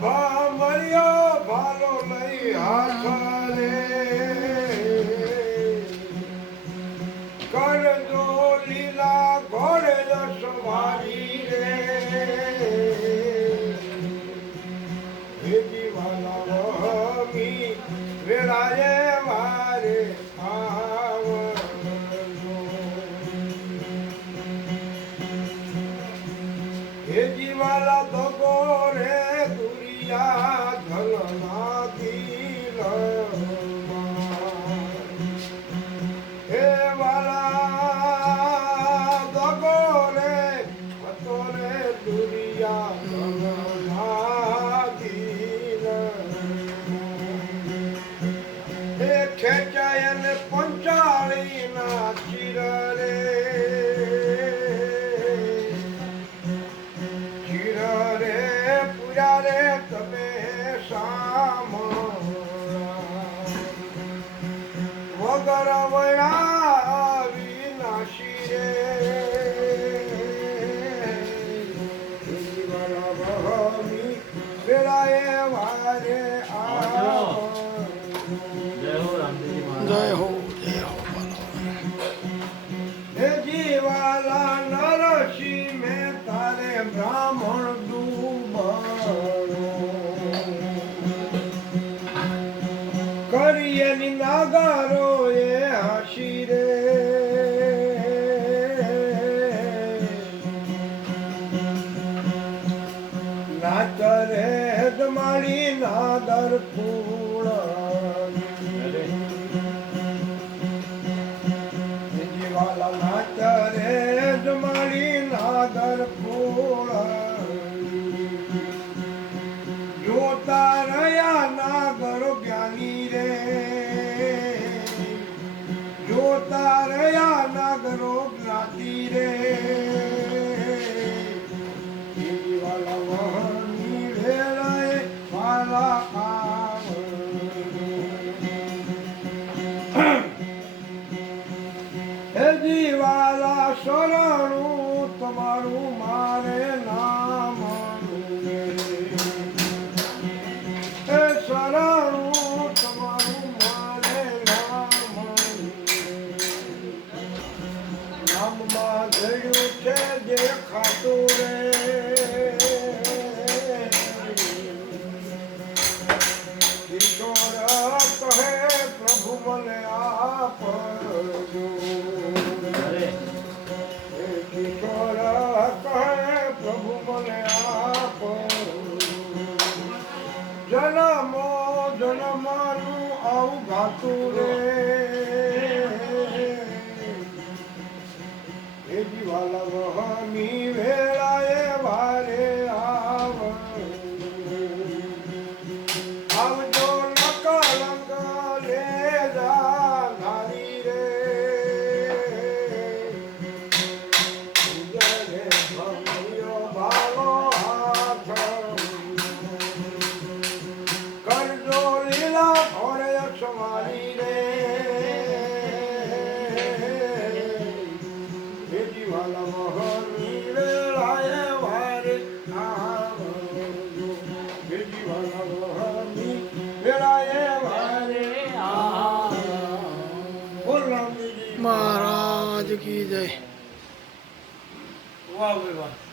ભામરિયો ભાલો લઈ હાથ રે કરજો લીલા ઘોડે સવારી રે ભેજી વાલા વહમી વેળાએ વારે આવજો ભેજી વાલા દગો રે દુરિયા ધલના દિલ હે વાલા દગો રે હતો રે દુરિયા ધલના દિલ હે ખેંચાય ને પંચાળી ના ચીર રે રે તમે શામ વગર વણા વિનાશી રે વહમી વેળાએ વારે જય હો હે જીવાલા નરસિંહ મેં તારે બ્રાહ્મણ કરીએની નાગારો એ હાશી રે નાચ રે જમાડી નાદર ફૂળ જીવાલા નાચ રે જમાડી નાદર ફૂળ જોતા રહ્યા નાગર જ્ઞાની રે જોતા રહ્યા નાગરો જ્ઞાતિ રે વાલા વહની વેળાએ વાલા હે જીવાલા શરણું તમારું મારે નામ શરણું તમારું મારે નામમાં જયું છે જે ખાતું રે કિશોર કહે પ્રભુ મને આપજો કિશોર કહે પ્રભુ મને આપજો જન્મો જન્મનું આવું ગાતું રે એ જીવાલા વહમી વેળાએ વારે આવજો નકલંક લે જા ધારી રે જરે ભમ્યો ભાલો હાથ કરજો લીલા ઘોડે સવારી રે ભેજી વાલા વહની વેળાએ વારે આવજો ભેજી વાલા વહની વેળાએ વારે મહારાજ કી જય વાહ ભાઈ વાહ